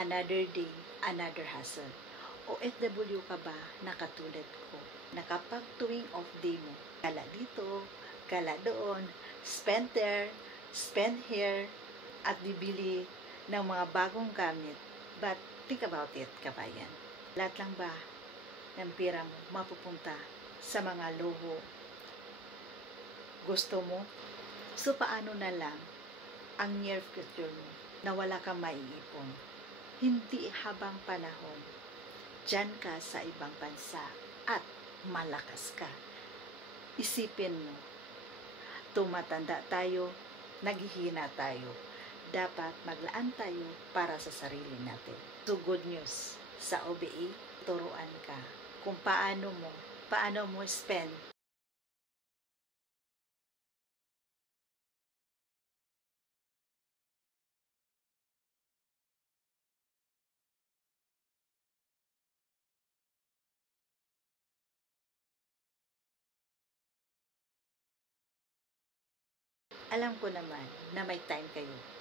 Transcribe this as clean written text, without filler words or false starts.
Another day, another hustle. OFW ka ba na katulad ko? Na kapag tuwing off day mo, gala dito, gala doon, spend there, spend here, at bibili ng mga bagong gamit. But think about it, kabayan. Lahat lang ba ng pera mo mapupunta sa mga luho gusto mo? So, paano na lang ang near future mo na wala kang maiipon? Hindi habang panahon, dyan ka sa ibang bansa at malakas ka. Isipin mo, tumatanda tayo, naghihina tayo. Dapat maglaan tayo para sa sarili natin. So, good news, sa OBE, turuan ka kung paano mo spend alam ko naman na may time kayo